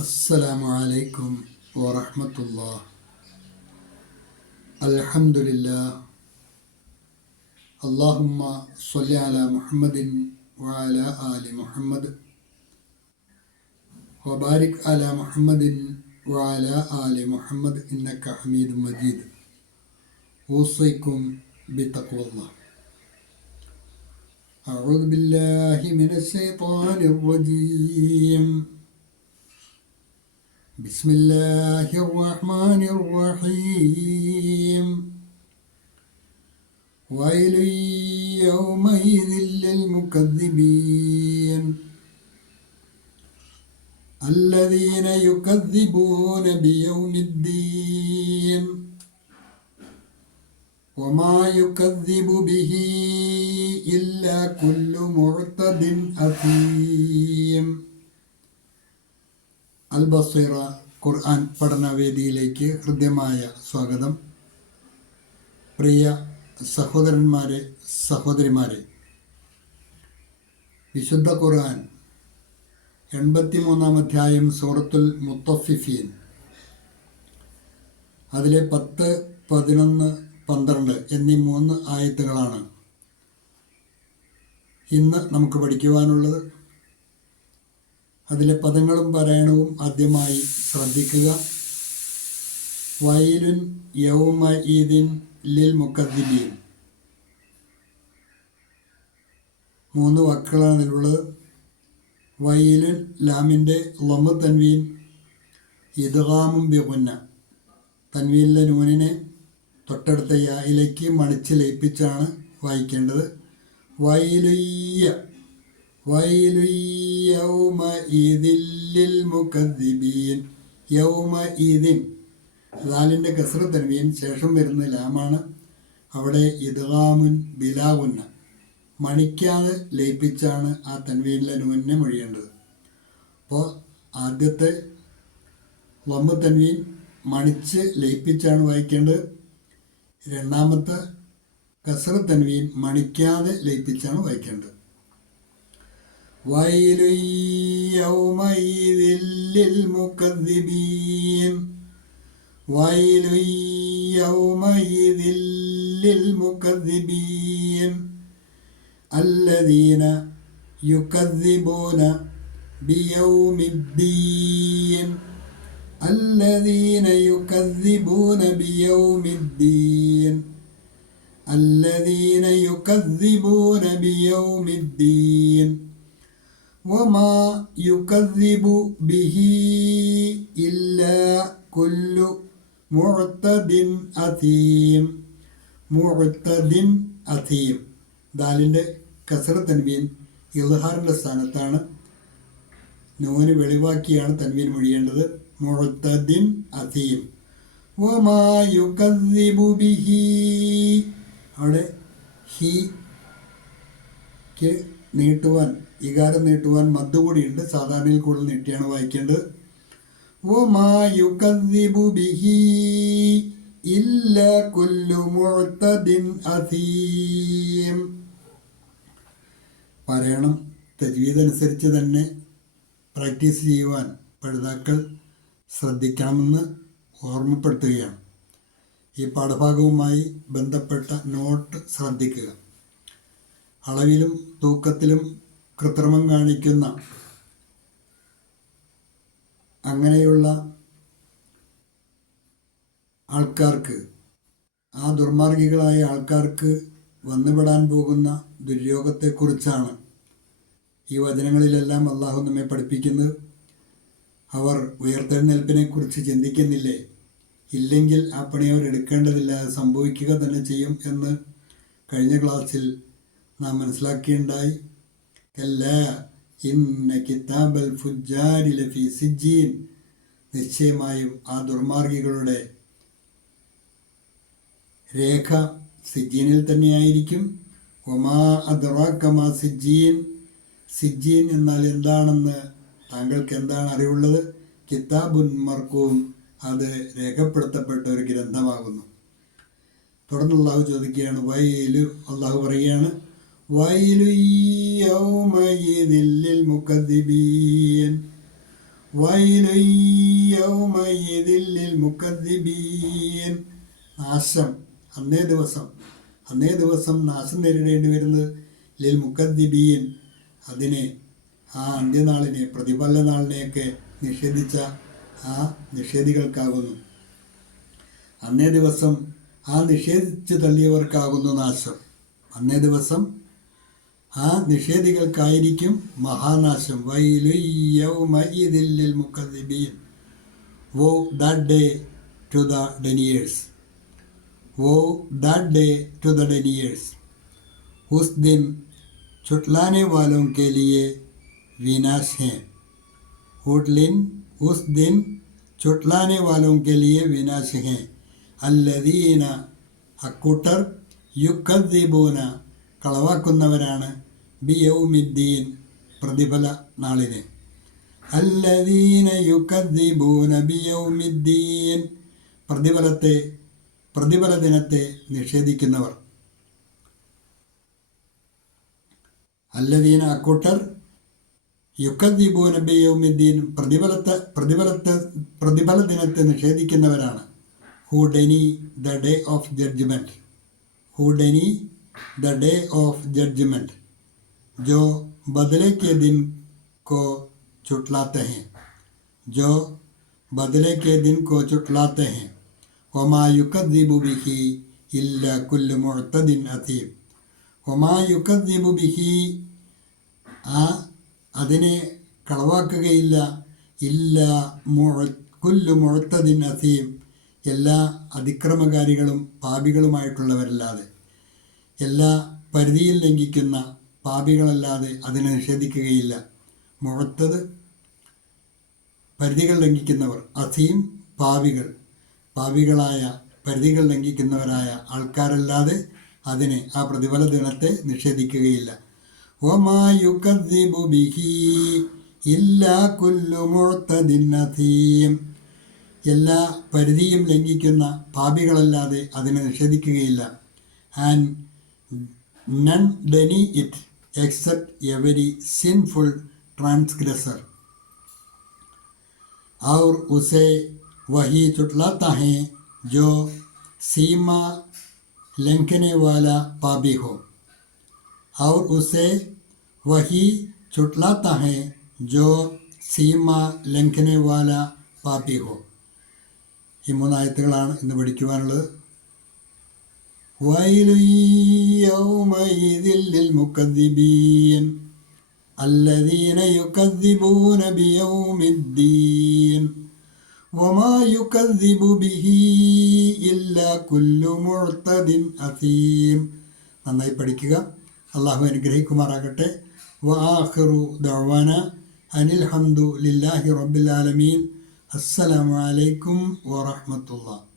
السلام عليكم ورحمة الله. الحمد لله. اللهم صل على محمد وعلى آل محمد وبارك على محمد وعلى آل محمد إنك حميد مجيد. أوصيكم بتقوى الله. أعوذ بالله من الشيطان الرجيم. بسم الله الرحمن الرحيم. ويل يومئذ للمكذبين الذين يكذبون بيوم الدين وما يكذب به إلا كل معتد أثيم. അൽ ബസീറ ഖുർആൻ പഠനവേദിയിലേക്ക് ഹൃദ്യമായ സ്വാഗതം. പ്രിയ സഹോദരന്മാരെ, സഹോദരിമാരെ, വിശുദ്ധ ഖുർആൻ 83-ാം അധ്യായം സൂറത്തുൽ മുത്തഫിഫീൻ, അതിലെ 10, 11, 12 എന്നീ 3 ആയത്തുകളാണ് ഇന്ന് നമുക്ക് പഠിക്കുവാനുള്ളത്. അതിലെ പദങ്ങളും പാരായണവും ആദ്യമായി ശ്രദ്ധിക്കുക. വൈലുൻ യൗമഇദിൻ ലിൽ മുക്കദ്ദിബീൻ. 3 വാക്കുകളാണ് അതിലുള്ളത്. വൈലുൻ, ലാമിൻ്റെ ലമ്മ് തൻവീൻ, ഇദ്ഗാമും ബിഗുന്ന. തൻവീനിലെ നൂനിനെ തൊട്ടടുത്ത യായിലേക്ക് മണിച്ച് ലയിപ്പിച്ചാണ് വായിക്കേണ്ടത്. വൈലുയ്യ യൗമഇദിൻ ലിൽ മുകദ്ദിബീൻ. യൗമഇദിൻ, ദാലിൻ്റെ കസ്റ് തൻവീൻ, ശേഷം വരുന്ന ലാമാണ്. അവിടെ ഇദ്ഗാമുൻ ബിലാഗുന്ന, മണിക്കാതെ ലയിപ്പിച്ചാണ് ആ തൻവീനിലെ നൂനിനെ മൊഴിയേണ്ടത്. അപ്പോൾ ആദ്യത്തെ വമ്മ് തൻവീൻ മണിച്ച് ലയിപ്പിച്ചാണ് വായിക്കേണ്ടത്. രണ്ടാമത്തെ കസ്റ് തൻവീൻ മണിക്കാതെ ലയിപ്പിച്ചാണ് വായിക്കേണ്ടത്. ويل يومئذ للمكذبين. ويل يومئذ للمكذبين الذين يكذبون بيوم الدين. الذين يكذبون بيوم الدين. الذين يكذبون بيوم الدين وما يكذب به إلا كل معتد أثيم. معتد أثيم, ദാലിൻ്റെ കസ്റ് തൻവീൻ ഇദ്ഹാറിൻ്റെ സ്ഥാനത്താണ്. നൂന് വെളിവാക്കിയാണ് തൻവീൻ മൊഴിയേണ്ടത്. മുഅ്തദിൻ അഥീം. വമാ യുകദ്ദിബു ബിഹി, അവിടെ ഹിക്ക് നീട്ടുവാൻ, ഇകാരം നീട്ടുവാൻ മദ് കൂടിയുണ്ട്. സാധാരണയിൽ കൂടുതൽ നീട്ടിയാണ് വായിക്കേണ്ടത്. വമാ യുകദ്ദിബു ബിഹി ഇല്ലാ കുല്ലു മുഅ്തദിൻ അഥീം. പാരായണം തജ്വീദ് അനുസരിച്ച് തന്നെ പ്രാക്ടീസ് ചെയ്യുവാൻ പഠിതാക്കൾ ശ്രദ്ധിക്കണമെന്ന് ഓർമ്മപ്പെടുത്തുകയാണ്. ഈ പാഠഭാഗവുമായി ബന്ധപ്പെട്ട നോട്ട് ശ്രദ്ധിക്കുക. അളവിലും തൂക്കത്തിലും കൃത്രിമം കാണിക്കുന്ന അങ്ങനെയുള്ള ആൾക്കാർക്ക്, ആ ദുർമാർഗികളായ ആൾക്കാർക്ക് വന്നുപെടാൻ പോകുന്ന ദുര്യോഗത്തെക്കുറിച്ചാണ് ഈ വചനങ്ങളിലെല്ലാം അള്ളാഹു നമ്മെ പഠിപ്പിക്കുന്നത്. അവർ ഉയർത്തെഴുന്നേൽപ്പിനെക്കുറിച്ച് ചിന്തിക്കുന്നില്ലേ? ഇല്ലെങ്കിൽ ആ പണി അവർ എടുക്കേണ്ടതില്ല, സംഭവിക്കുക തന്നെ ചെയ്യും എന്ന് കഴിഞ്ഞ ക്ലാസ്സിൽ നാം മനസ്സിലാക്കിയുണ്ടായി. കല്ലാ ഇന്ന കിതാബൽ ഫുജ്ജാരി ലഫീ സിജ്ജീൻ. നിശ്ചയമായും ആ ദുർമാർഗികളുടെ രേഖ സിജ്ജീനിൽ തന്നെയായിരിക്കും. ഒമാ അദ്റാക മാ സിജ്ജീൻ. സിജ്ജീൻ എന്നാൽ എന്താണെന്ന് താങ്കൾക്ക് എന്താണ് അറിവുള്ളത്? കിതാബുൻ മർകൂം, അത് രേഖപ്പെടുത്തപ്പെട്ട ഒരു ഗ്രന്ഥമാകുന്നു. തുടർന്ന് അള്ളാഹു ചോദിക്കുകയാണ്, വൈലു, അള്ളാഹു പറയുകയാണ്, വൈലു യൗമഇദിൻ ലിൽ മുകദ്ദിബീൻ. വൈലു യൗമഇദിൻ ലിൽമുകദ്ദിബീൻ. നാശം അന്നേ ദിവസം നാശം നേരിടേണ്ടി വരുന്നത് ലിൽ മുക്കദ്ദിബീൻ, അതിനെ ആ അന്ത്യനാളിനെ പ്രതിഫല നാളിനെയൊക്കെ നിഷേധിച്ച ആ നിഷേധികൾക്കാകുന്നു. അന്നേ ദിവസം ആ നിഷേധിച്ച് തള്ളിയവർക്കാകുന്നു നാശം. അന്നേ ദിവസം ആ നിഷേധികൾക്കായിരിക്കും മഹാനാശം. വൈലു യൗമഇദിൻ ലിൽ മുകദ്ദിബീൻ. Woe that day to the deniers. Woe that day to the deniers. उस दिन छुटलाने वालों के लिए विनाश है. उस दिन छुटलाने वालों के लिए विनाश है. അല്ലദീന അക്കൂട്ടർ യുക്കദ്ദിബൂന കളവാക്കുന്നവരാണ് ബിയൗമിദ്ദീൻ പ്രതിഫല നാളിനെ. അല്ലദീന യുക്കദ്ദിബൂന ബിയൗമിദ്ദീൻ പ്രതിഫല ദിനത്തെ നിഷേധിക്കുന്നവർ. അല്ലദീന അക്കൂട്ടർ യുക്കദ്ദിബൂന ബിയൗമിദ്ദീൻ പ്രതിഫല ദിനത്തെ നിഷേധിക്കുന്നവരാണ്. Who deny the day of judgement. Who deny the day of judgement. जो बदले के दिन को चुटलाते हैं. जो बदले के दिन को चुटलाते हैं. वमा युकद्दिबु बिही इल्ला कुल्लु मुअतदिन अतीम. वमा युकद्दिबु बिही, ആ അതിനെ കളവാക്കുകയില്ല. ഇല്ല കുല്ലു മുഅത്തദിൻ അസീം, എല്ലാ അതിക്രമകാരികളും പാപികളുമായിട്ടുള്ളവരല്ലാതെ, എല്ലാ പരിധിയിൽ ലംഘിക്കുന്ന പാപികളല്ലാതെ അതിനെ നിഷേധിക്കുകയില്ല. മുഅത്തദ് പരിധികൾ ലംഘിക്കുന്നവർ, അസീം പാപികളായ പരിധികൾ ലംഘിക്കുന്നവരായ ആൾക്കാരല്ലാതെ അതിനെ ആ പ്രതിഫല ദിനത്തെ നിഷേധിക്കുകയില്ല. വമാ യുകദ്ദിബു ബിഹി ഇല്ലാ കുല്ലു മുഅ്തദിൻ അസീം, എല്ലാ പരിധിയും ലംഘിക്കുന്ന പാപികളല്ലാതെ അതിനെ നിഷേധിക്കുകയില്ല. And none deny it except every sinful transgressor. और उसे वही चुटलाता है जो सीमा लंघने वाला पापी हो. और उसे वही चुटलाता है जो सीमा लंघने वाला पापी हो. ഈ മൂന്നായത്തുകളാണ് ഇന്ന് പഠിക്കുവാനുള്ളത്. വൈലു യൗമഇദിൻ ലിൽ മുകദ്ദിബീൻ الذين يكذبون بيوم الدين وما يكذب به إلا كل معتد أثيم. നന്നായി പഠിക്കുക. അള്ളാഹു അനുഗ്രഹിക്കുമാറാകട്ടെ. വആഖിറു ദഅവാന അനിൽ ഹംദു ലില്ലാഹി റബ്ബിൽ ആലമീൻ. അസ്സലാമു അലൈക്കും വറഹ്മത്തുള്ളാഹി.